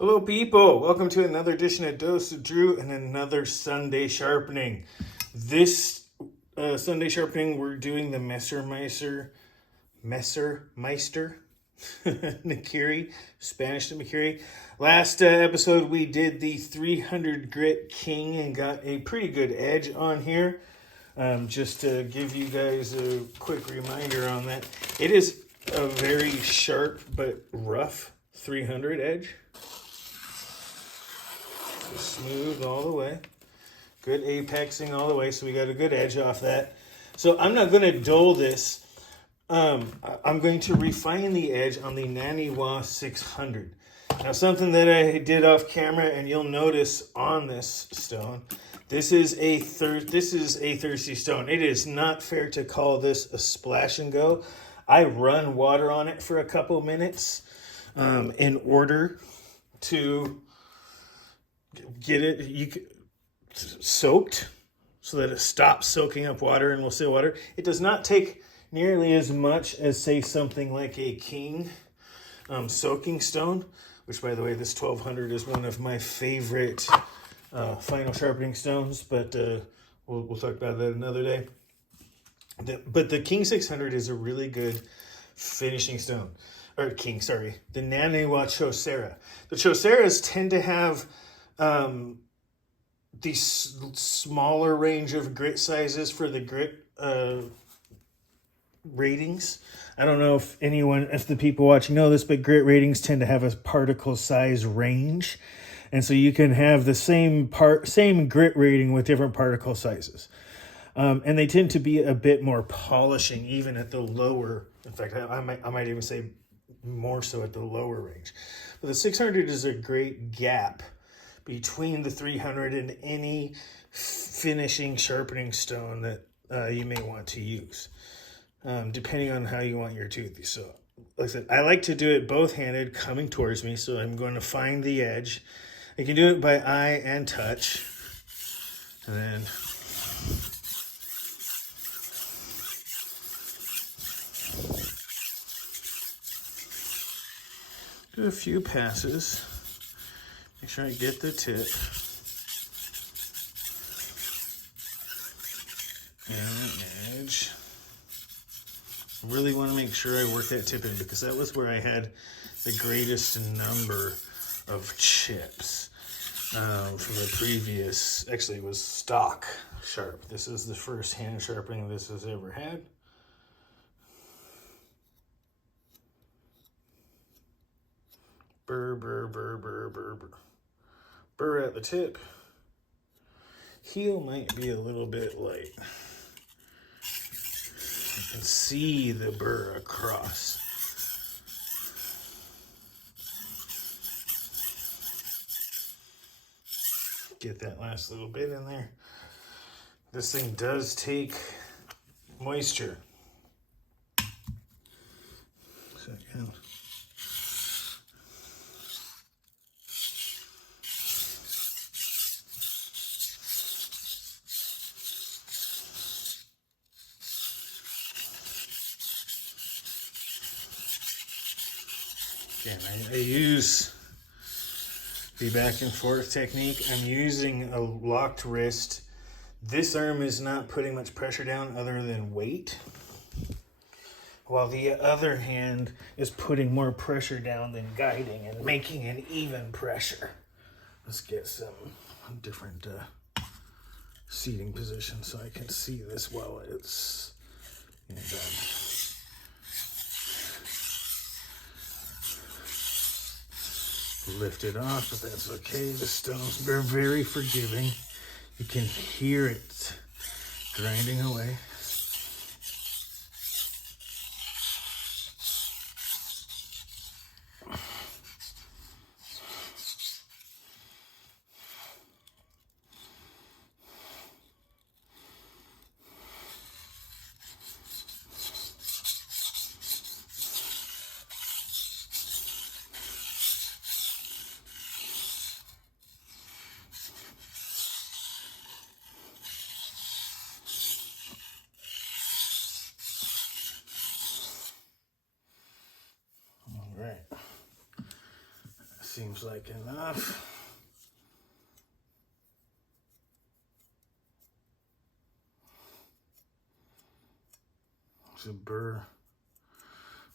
Hello, people. Welcome to another edition of Dose of Drew and another Sunday Sharpening. This Sunday Sharpening, we're doing the Messermeister Nakiri, Spanish to Nakiri. Last episode, we did the 300 grit king and got a pretty good edge on here. Just to give you guys a quick reminder on that, it is a very sharp but rough 300 edge. Smooth all the way. Good apexing all the way, so we got a good edge off that. So I'm not going to dull this. I'm going to refine the edge on the Naniwa 600. Now, something that I did off camera, and you'll notice on this stone, this is a thirsty stone. It is not fair to call this a splash and go. I run water on it for a couple minutes in order to get it soaked so that it stops soaking up water and will stay water. It does not take nearly as much as, say, something like a king soaking stone, which, by the way, this 1200 is one of my favorite final sharpening stones, but we'll talk about that another day. But the King 600 is a really good finishing stone. The Naniwa Chosera. The Choseras tend to have these smaller range of grit sizes for the grit ratings. I don't know if the people watching know this, but grit ratings tend to have a particle size range. And so you can have the same grit rating with different particle sizes. And they tend to be a bit more polishing even at the lower. In fact, I might even say more so at the lower range. But the 600 is a great gap between the 300 and any finishing sharpening stone that you may want to use, depending on how you want your tooth. So, like I said, I like to do it both-handed, coming towards me. So I'm going to find the edge. I can do it by eye and touch, and then do a few passes. Make sure I get the tip. And the edge. I really want to make sure I work that tip in because that was where I had the greatest number of chips from the previous. Actually, it was stock sharp. This is the first hand sharpening this has ever had. Burr, burr, burr, burr, burr, burr. Burr at the tip. Heel might be a little bit light. You can see the burr across. Get that last little bit in there. This thing does take moisture. Second. Again, I use the back and forth technique. I'm using a locked wrist. This arm is not putting much pressure down other than weight, while the other hand is putting more pressure down than guiding and making an even pressure. Let's get some different seating positions so I can see this while it's done. Lift it off, but that's okay. The stones are very forgiving. You can hear it grinding away. Seems like enough. There's a burr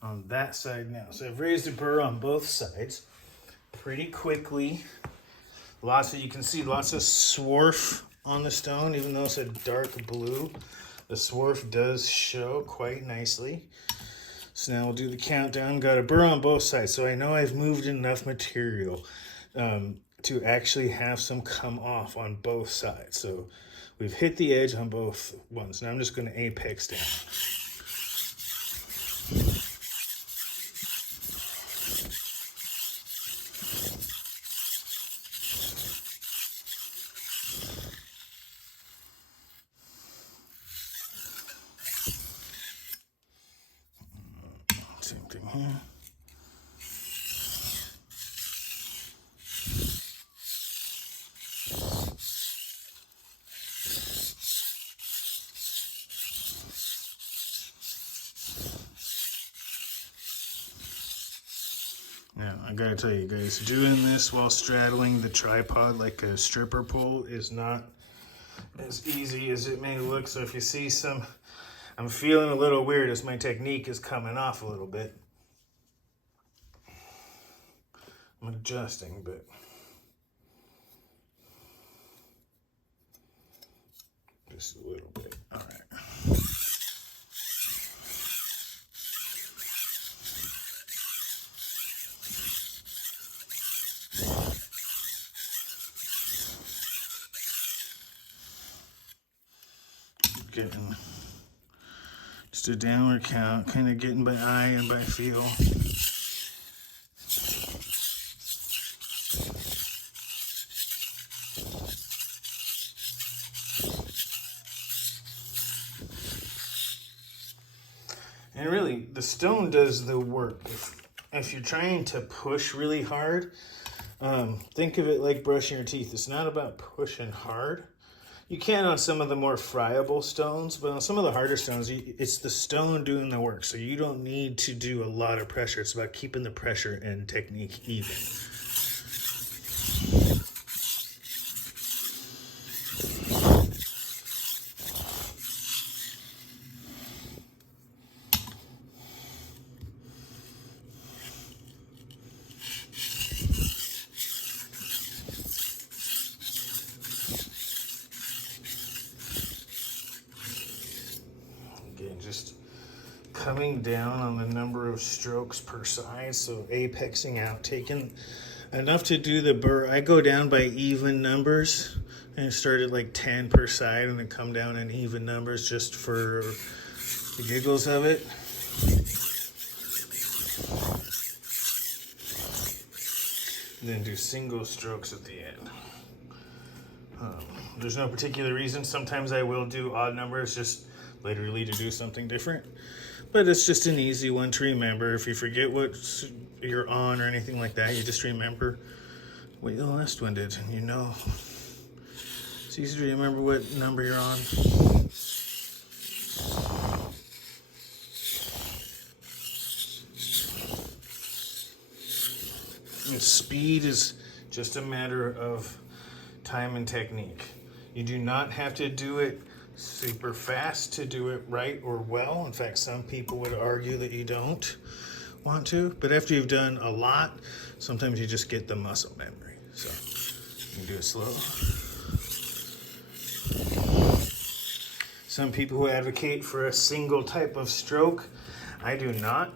on that side now. So I've raised a burr on both sides pretty quickly. You can see lots of swarf on the stone, even though it's a dark blue. The swarf does show quite nicely. So now we'll do the countdown. Got a burr on both sides, so I know I've moved enough material to actually have some come off on both sides. So we've hit the edge on both ones. Now I'm just going to apex down. Same thing here. Now, I gotta tell you guys, doing this while straddling the tripod like a stripper pole is not as easy as it may look. So if you see I'm feeling a little weird as my technique is coming off a little bit. I'm adjusting, but just a little bit. All right. Getting just a downward count, kind of getting by eye and by feel. And really, the stone does the work. If you're trying to push really hard, think of it like brushing your teeth. It's not about pushing hard. You can on some of the more friable stones, but on some of the harder stones, it's the stone doing the work. So you don't need to do a lot of pressure. It's about keeping the pressure and technique even. Again, just coming down on the number of strokes per side, so apexing out, taking enough to do the burr. I go down by even numbers and start at like 10 per side and then come down in even numbers just for the giggles of it. And then do single strokes at the end. There's no particular reason. Sometimes I will do odd numbers just literally to do something different. But it's just an easy one to remember. If you forget what you're on or anything like that, you just remember what the last one did. And you know, it's easy to remember what number you're on. And speed is just a matter of time and technique. You do not have to do it super fast to do it right or well. In fact, some people would argue that you don't want to, but after you've done a lot, sometimes you just get the muscle memory. So you can do it slow. Some people who advocate for a single type of stroke, I do not.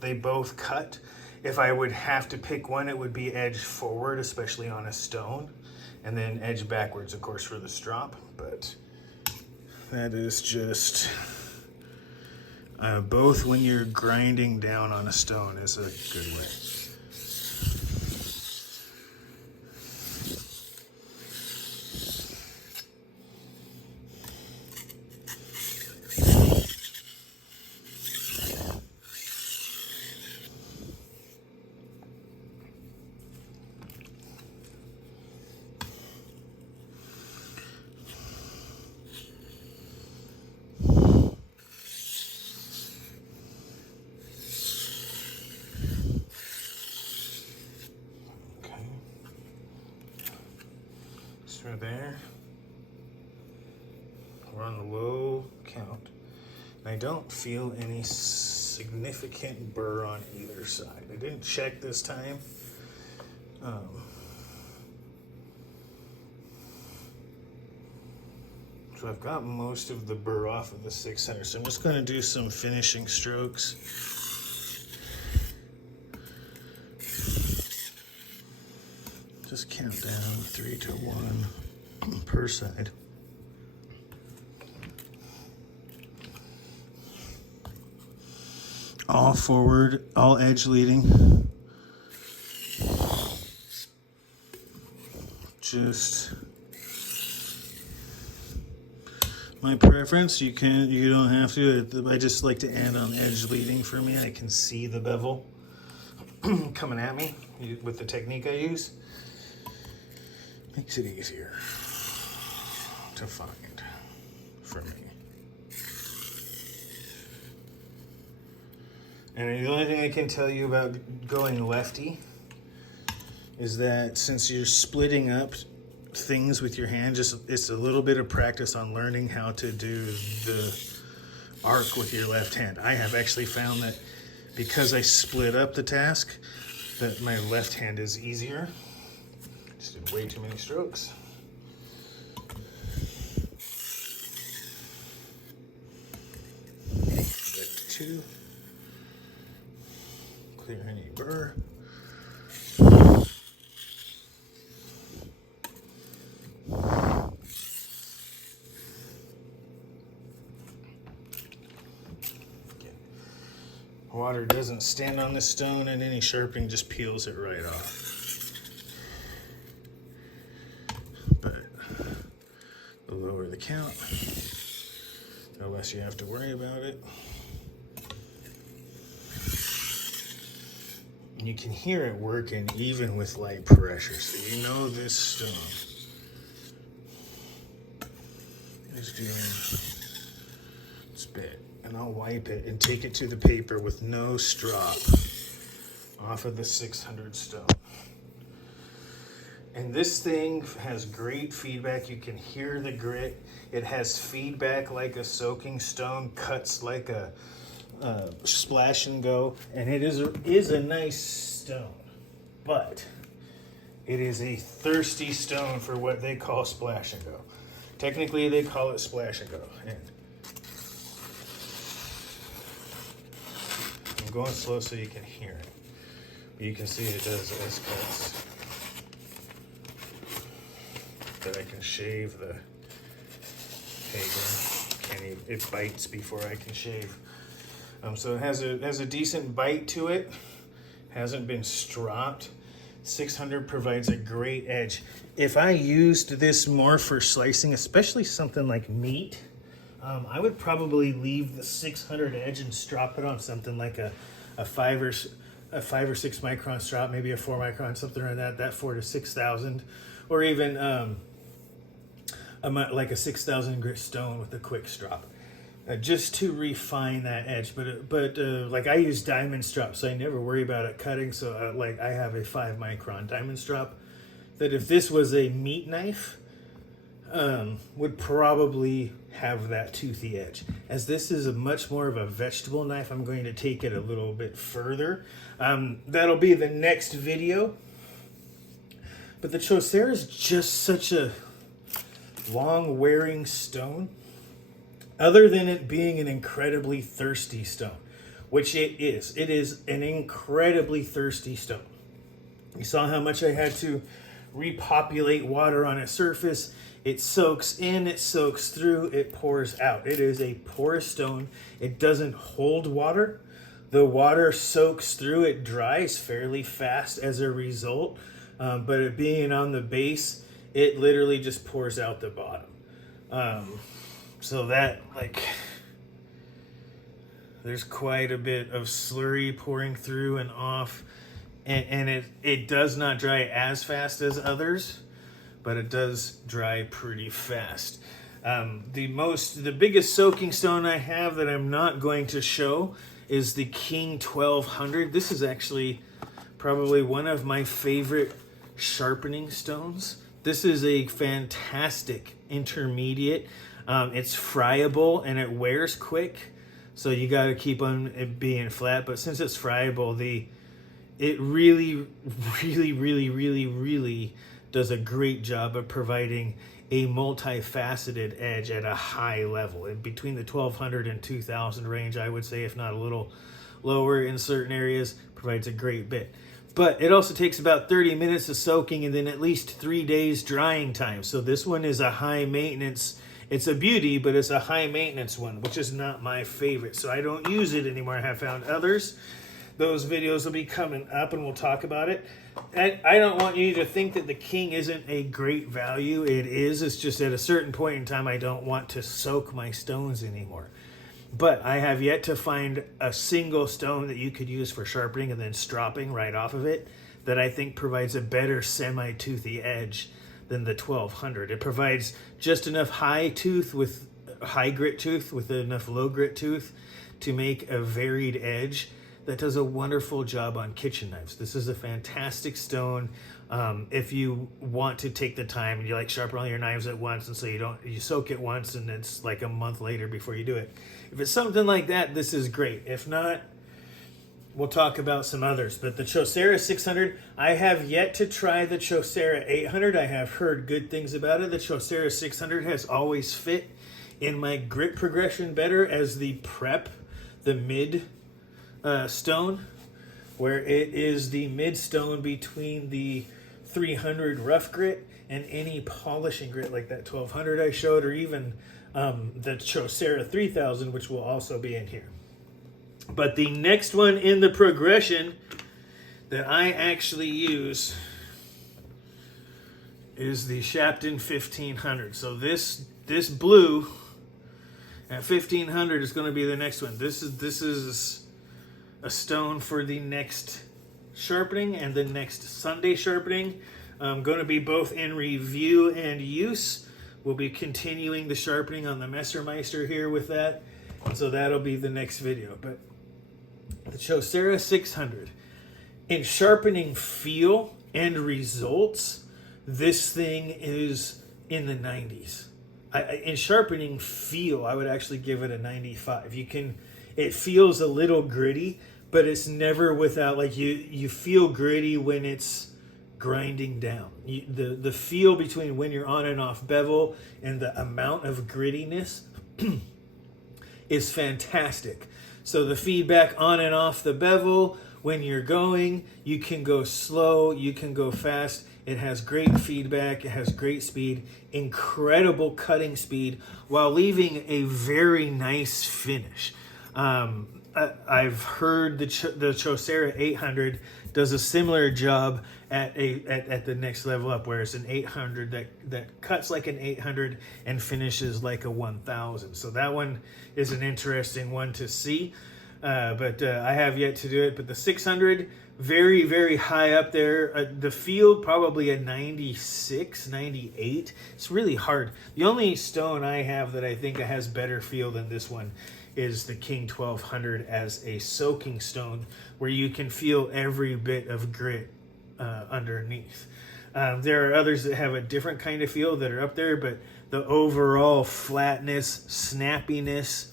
They both cut. If I would have to pick one, it would be edge forward, especially on a stone, and then edge backwards, of course, for the strop. But that is just both when you're grinding down on a stone is a good way. through there. We're on the low count. And I don't feel any significant burr on either side. I didn't check this time. So I've got most of the burr off of the 600. So I'm just going to do some finishing strokes. Just count down 3 to 1 per side. All forward, all edge leading. Just my preference. You don't have to. I just like to add on edge leading for me. I can see the bevel coming at me with the technique I use. Makes it easier to find for me. And the only thing I can tell you about going lefty is that since you're splitting up things with your hand, it's a little bit of practice on learning how to do the arc with your left hand. I have actually found that because I split up the task, that my left hand is easier. Just did way too many strokes. Back to 2. Clear any burr. Water doesn't stand on the stone, and any sharpening just peels it right off. But the lower the count, the less you have to worry about it. And you can hear it working even with light pressure, so you know this stone is doing its bit. And I'll wipe it and take it to the paper with no strop off of the 600 stone. And this thing has great feedback. You can hear the grit. It has feedback like a soaking stone, cuts like a splash and go. And it is a nice stone, but it is a thirsty stone for what they call splash and go. Technically, they call it splash and go. And I'm going slow so you can hear it. But you can see it does S cuts. That I can shave the paper. It bites before I can shave. So it has a decent bite to it. Hasn't been stropped. 600 provides a great edge. If I used this more for slicing, especially something like meat, I would probably leave the 600 edge and strop it on something like a 5 or 6 micron strop, maybe a 4 micron, something like that 4 to 6,000, or even like a 6,000 grit stone with a quick strop, just to refine that edge. But like I use diamond strop, so I never worry about it cutting. So like I have a 5 micron diamond strop that if this was a meat knife, would probably have that toothy edge. As this is a much more of a vegetable knife, I'm going to take it a little bit further. That'll be the next video. But the Chosera is just such a long wearing stone, other than it being an incredibly thirsty stone, which it is. It is an incredibly thirsty stone. You saw how much I had to repopulate water on its surface. It soaks in, it soaks through, it pours out. It is a porous stone. It doesn't hold water. The water soaks through, it dries fairly fast as a result. But it being on the base, it literally just pours out the bottom. So that, like, there's quite a bit of slurry pouring through and off. And it does not dry as fast as others, but it does dry pretty fast. The biggest soaking stone I have that I'm not going to show is the King 1200. This is actually probably one of my favorite sharpening stones This is a fantastic intermediate. It's friable and it wears quick, so you got to keep on it being flat. But since it's friable, it really, really, really, really, really does a great job of providing a multifaceted edge at a high level. And between the 1200 and 2000 range, I would say, if not a little lower in certain areas, provides a great bit. But it also takes about 30 minutes of soaking and then at least 3 days drying time. So this one is a high maintenance. It's a beauty, but it's a high maintenance one, which is not my favorite. So I don't use it anymore. I have found others. Those videos will be coming up and we'll talk about it. I don't want you to think that the King isn't a great value. It is. It's just at a certain point in time, I don't want to soak my stones anymore. But I have yet to find a single stone that you could use for sharpening and then stropping right off of it that I think provides a better semi-toothy edge than the 1200. It provides just enough high grit tooth with enough low grit tooth to make a varied edge that does a wonderful job on kitchen knives. This is a fantastic stone. If you want to take the time and you like sharpen all your knives at once, and so you soak it once and it's like a month later before you do it. If it's something like that, this is great. If not, we'll talk about some others. But the Chosera 600, I have yet to try the Chosera 800. I have heard good things about it. The Chosera 600 has always fit in my grit progression better as the prep, the mid stone, where it is the mid stone between the 300 rough grit and any polishing grit like that 1200 I showed, or even the Chosera 3000, which will also be in here. But the next one in the progression that I actually use is the Sharpening 1500. So this blue at 1500 is going to be the next one. This is a stone for the next sharpening and the next Sunday sharpening. Going to be both in review and use. We'll be continuing the sharpening on the Messermeister here with that. So that'll be the next video. But the Chosera 600, in sharpening feel and results, this thing is in the 90s. In sharpening feel, I would actually give it a 95. It feels a little gritty, but it's never without, like, you feel gritty when it's grinding down. The feel between when you're on and off bevel and the amount of grittiness is fantastic. So the feedback on and off the bevel, when you're going, you can go slow, you can go fast. It has great feedback, it has great speed, incredible cutting speed, while leaving a very nice finish. I've heard the Chosera 800 does a similar job at the next level up, where it's an 800 that cuts like an 800 and finishes like a 1000. So that one is an interesting one to see, but I have yet to do it. But the 600, very, very high up there. The field, probably a 96, 98. It's really hard. The only stone I have that I think has better feel than this one is the King 1200 as a soaking stone, where you can feel every bit of grit underneath. There are others that have a different kind of feel that are up there, but the overall flatness, snappiness,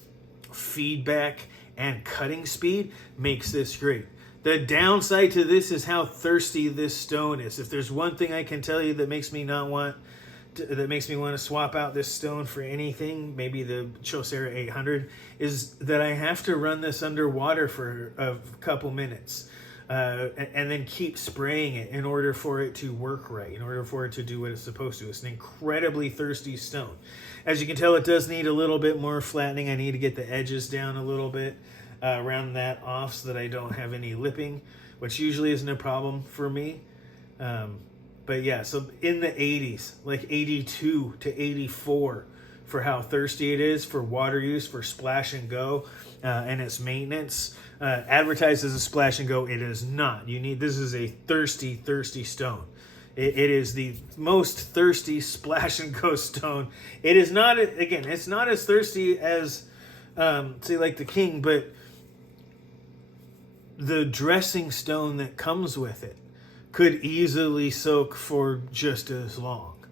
feedback, and cutting speed makes this great. The downside to this is how thirsty this stone is. If there's one thing I can tell you that makes me want to swap out this stone for anything, maybe the Chosera 800, is that I have to run this underwater for a couple minutes and then keep spraying it in order for it to work right, in order for it to do what it's supposed to. It's an incredibly thirsty stone. As you can tell, it does need a little bit more flattening. I need to get the edges down a little bit, round that off so that I don't have any lipping, which usually isn't a problem for me. But yeah, so in the 80s, like 82 to 84 for how thirsty it is for water use, for splash and go, and its maintenance. Advertised as a splash and go, it is not. This is a thirsty, thirsty stone. It is the most thirsty splash and go stone. It is not, again, it's not as thirsty as, say, like the King, but the dressing stone that comes with it could easily soak for just as long.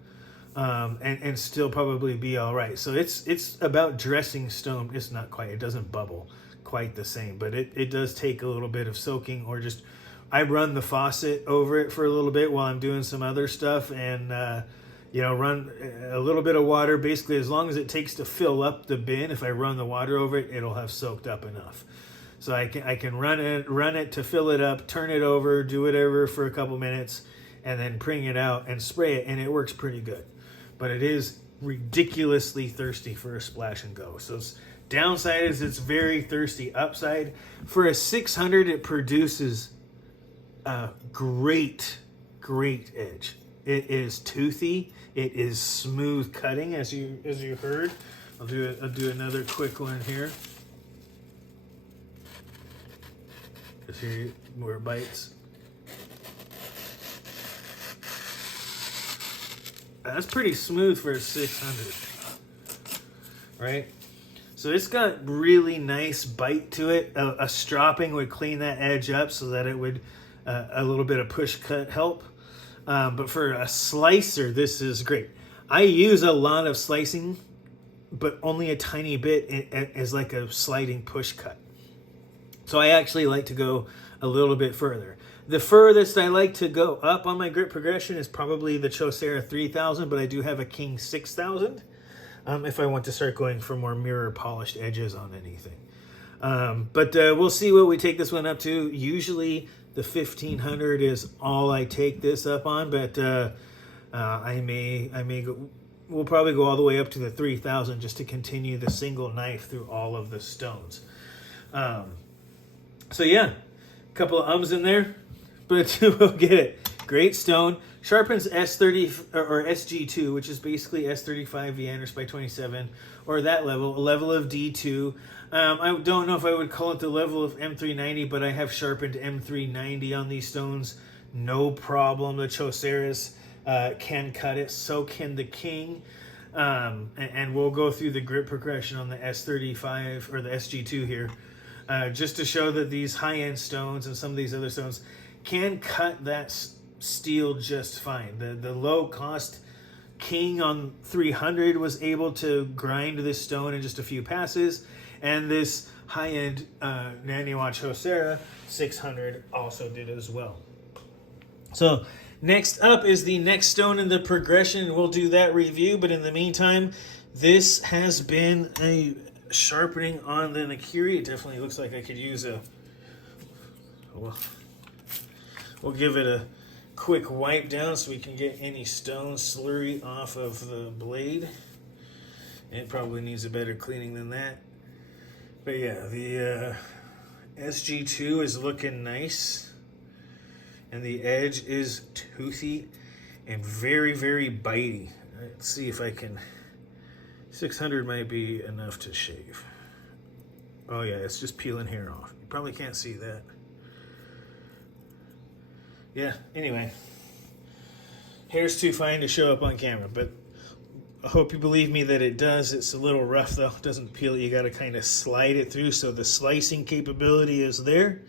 and still probably be all right. So it's about dressing stone. It's not quite, it doesn't bubble quite the same, but it does take a little bit of soaking, or just, I run the faucet over it for a little bit while I'm doing some other stuff, and run a little bit of water, basically as long as it takes to fill up the bin. If I run the water over it, it'll have soaked up enough. So I can run it to fill it up, turn it over, do whatever for a couple minutes, and then bring it out and spray it, and it works pretty good. But it is ridiculously thirsty for a splash and go. So downside is it's very thirsty. Upside, for a 600, it produces a great edge. It is toothy. It is smooth cutting, as you heard. I'll do another quick one here. Just hear where it bites. That's pretty smooth for a 600, right? So it's got really nice bite to it. A stropping would clean that edge up so that it would a little bit of push cut help. But for a slicer, this is great. I use a lot of slicing, but only a tiny bit as like a sliding push cut. So I actually like to go a little bit further. The furthest I like to go up on my grit progression is probably the Chosera 3000, but I do have a King 6000 if I want to start going for more mirror polished edges on anything. But we'll see what we take this one up to. Usually the 1500 is all I take this up on, but I may go, we'll probably go all the way up to the 3000 just to continue the single knife through all of the stones. So yeah, a couple of ums in there, but we'll get it. Great stone. Sharpens S30 or SG2, which is basically S35 Vianders by 27, or that level, a level of D2. I don't know if I would call it the level of M390, but I have sharpened M390 on these stones. No problem. The Choseras can cut it. So can the King. And we'll go through the grip progression on the S35 or the SG2 here, just to show that these high-end stones and some of these other stones can cut that steel just fine. The low-cost King on 300 was able to grind this stone in just a few passes, and this high-end Naniwa Chosera 600 also did as well. So next up is the next stone in the progression. We'll do that review, but in the meantime, this has been a sharpening on the Nakiri. It definitely looks like I could use we'll give it a quick wipe down so we can get any stone slurry off of the blade. It probably needs a better cleaning than that. But yeah, the SG2 is looking nice, and the edge is toothy and very, very bitey. Let's see if I can, 600 might be enough to shave. Oh yeah, it's just peeling hair off. You probably can't see that. Yeah, anyway, hair's too fine to show up on camera, but I hope you believe me that it does. It's a little rough though. It doesn't peel. You got to kind of slide it through, so the slicing capability is there.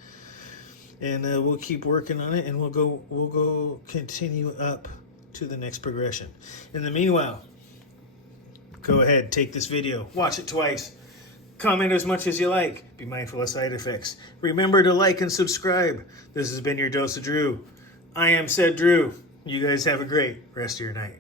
And we'll keep working on it, and we'll go continue up to the next progression. In the meanwhile, go ahead, take this video, watch it twice, comment as much as you like, be mindful of side effects. Remember to like and subscribe. This has been your Dose of Drew. I am said Drew. You guys have a great rest of your night.